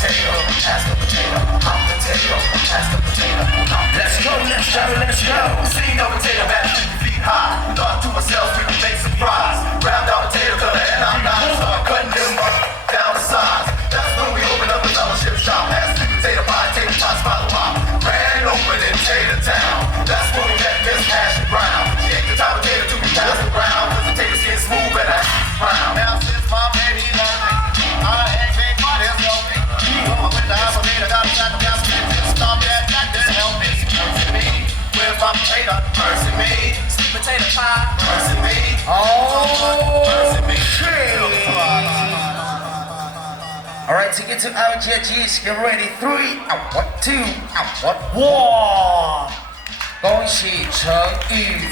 potato, pass the potato, hot potato, pass the potato. Let's go, let's go, let's go. See no potato back 50 feet high. Thought to myself, we can make some fries. Grabbed our potato cutter and I'm not, so I'm cutting them up down the sides. That's when we opened up the fellowship shop. Had sweet potato pie, tater tots by the pop. Ran open in Tater Town. That's when we met Miss Hash Brown. She ate the top potato to be passed around. Cause the potato skin smooth and I brown. Now since my baby loved me, I ain't been quite as healthy. With the apple potato, got a sack of gas, stop that, to help me. Mercy me, with my potato, mercy me. Sweet potato pie, mercy me. Oh, mercy me. Alright, to get to our judges, get ready. 3, 1, 2, 1, 1。恭喜陈宇。